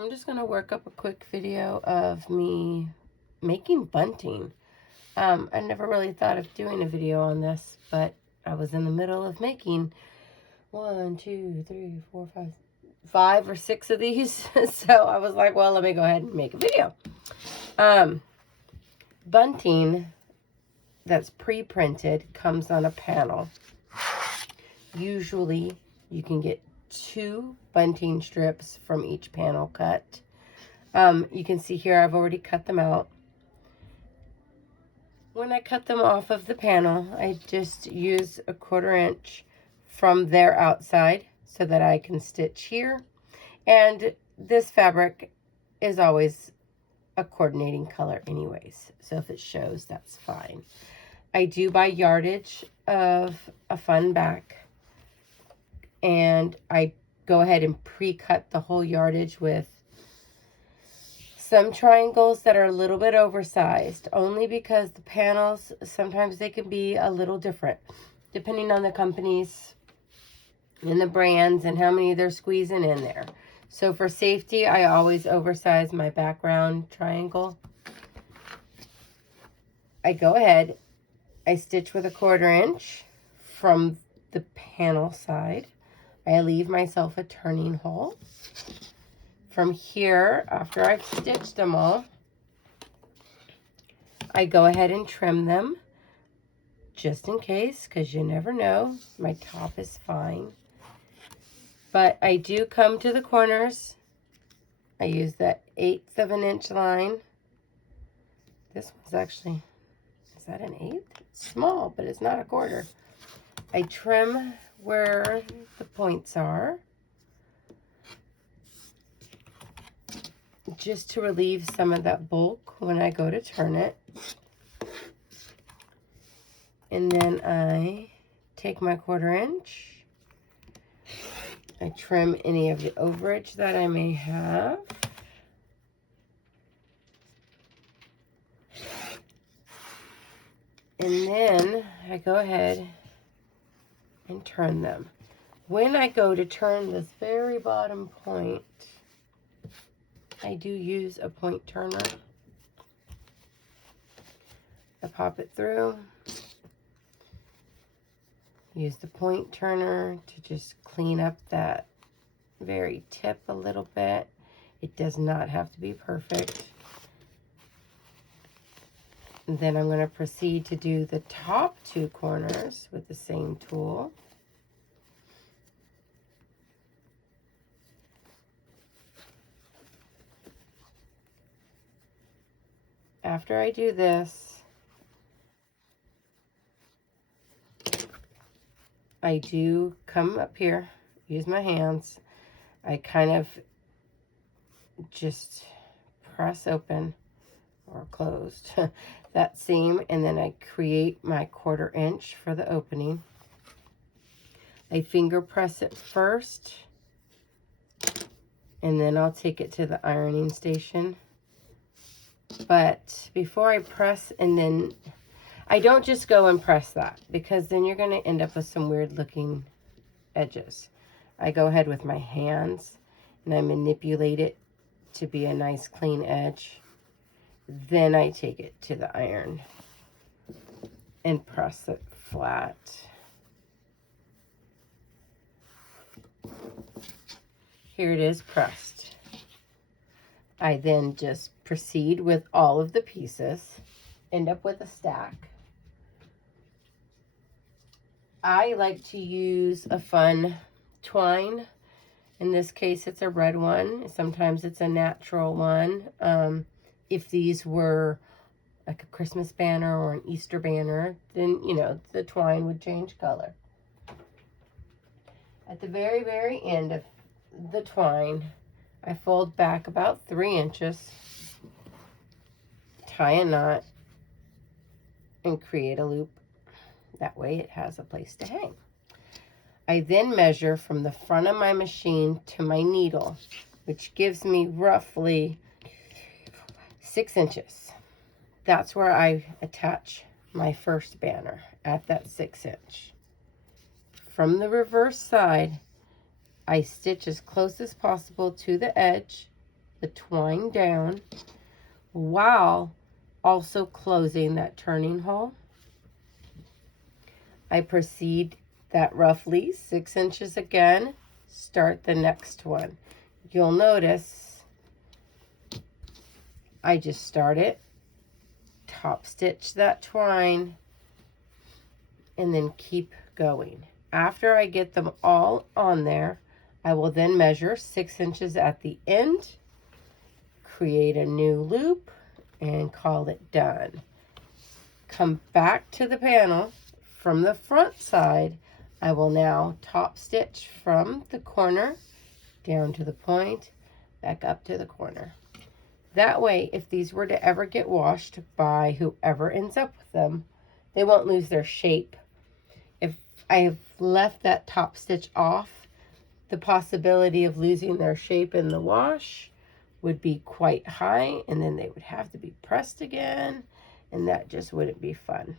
I'm just going to work up a quick video of me making bunting. I never really thought of doing a video on this, but I was in the middle of making 5 or 6 of these. So I was like, well, let me go ahead and make a video. Bunting that's pre-printed comes on a panel. Usually you can get 2 bunting strips from each panel cut. You can see here I've already cut them out. When I cut them off of the panel, I just use a 1/4 inch from their outside so that I can stitch here. And this fabric is always a coordinating color anyways, so if it shows, that's fine. I do buy yardage of a fun back, and I go ahead and pre-cut the whole yardage with some triangles that are a little bit oversized, only because the panels, sometimes they can be a little different depending on the companies and the brands and how many they're squeezing in there. So for safety, I always oversize my background triangle. I go ahead, I stitch with a 1/4 inch from the panel side. I leave myself a turning hole. From here, after I've stitched them all, I go ahead and trim them just in case, because you never know. My top is fine. But I do come to the corners. I use that 1/8 of an inch line. This one's actually, is that an 1/8? It's small, but it's not a 1/4. I trim where the points are, just to relieve some of that bulk when I go to turn it. And then I take my 1/4 inch. I trim any of the overage that I may have. And then I go ahead and turn them. When I go to turn this very bottom point, I do use a point turner. I pop it through. Use the point turner to just clean up that very tip a little bit. It does not have to be perfect. And then I'm going to proceed to do the top 2 corners with the same tool. After I do this, I do come up here, use my hands. I kind of just press open or closed that seam, and then I create my 1/4 inch for the opening. I finger press it first, and then I'll take it to the ironing station. But before I press, and then I don't just go and press that, because then you're going to end up with some weird looking edges. I go ahead with my hands and I manipulate it to be a nice clean edge. Then I take it to the iron and press it flat. Here it is pressed. I then just proceed with all of the pieces, end up with a stack. I like to use a fun twine. In this case, it's a red one. Sometimes it's a natural one. If these were like a Christmas banner or an Easter banner, then, you know, the twine would change color. At the very, very end of the twine, I fold back about 3 inches, tie a knot, and create a loop. That way it has a place to hang. I then measure from the front of my machine to my needle, which gives me roughly 6 inches. That's where I attach my first banner, at that 6 inch. From the reverse side, I stitch as close as possible to the edge the twine down while also closing that turning hole. I proceed that roughly 6 inches again, start the next one. You'll notice I just start it, top stitch that twine, and then keep going. After I get them all on there, I will then measure 6 inches at the end, create a new loop, and call it done. Come back to the panel. From the front side, I will now top stitch from the corner down to the point, back up to the corner. That way, if these were to ever get washed by whoever ends up with them, they won't lose their shape. If I have left that top stitch off, the possibility of losing their shape in the wash would be quite high, and then they would have to be pressed again, and that just wouldn't be fun.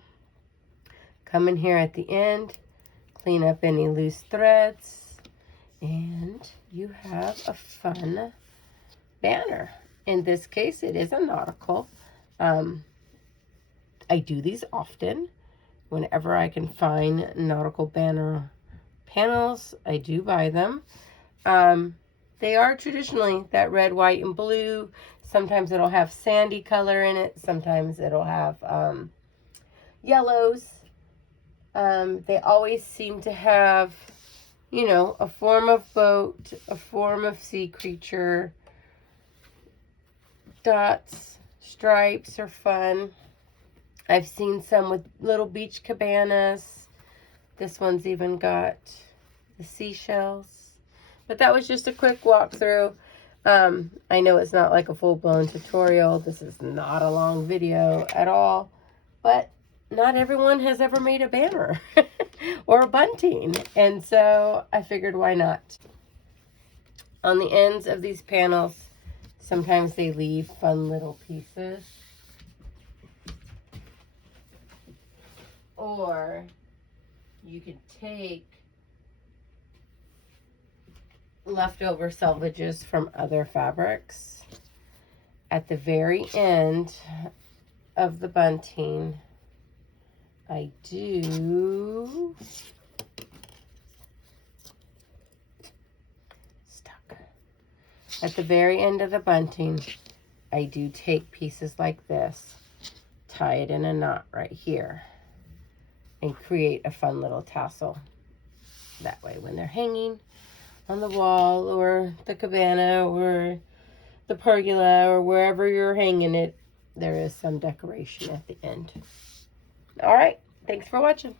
Come in here at the end, clean up any loose threads, and you have a fun banner. In this case, it is a nautical. I do these often. Whenever I can find nautical banner panels, I do buy them. They are traditionally that red, white, and blue. Sometimes it'll have sandy color in it. Sometimes it'll have yellows. They always seem to have, you know, a form of boat, a form of sea creature. Dots, stripes are fun. I've seen some with little beach cabanas. This one's even got the seashells. But that was just a quick walkthrough. I know it's not like a full-blown tutorial. This is not a long video at all. But not everyone has ever made a banner or a bunting. And so I figured, why not? On the ends of these panels, sometimes they leave fun little pieces. Or you could take leftover selvages from other fabrics. At the very end of the bunting, I do at the very end of the bunting, I do take pieces like this, tie it in a knot right here, and create a fun little tassel. That way, when they're hanging on the wall or the cabana or the pergola or wherever you're hanging it, there is some decoration at the end. All right, thanks for watching.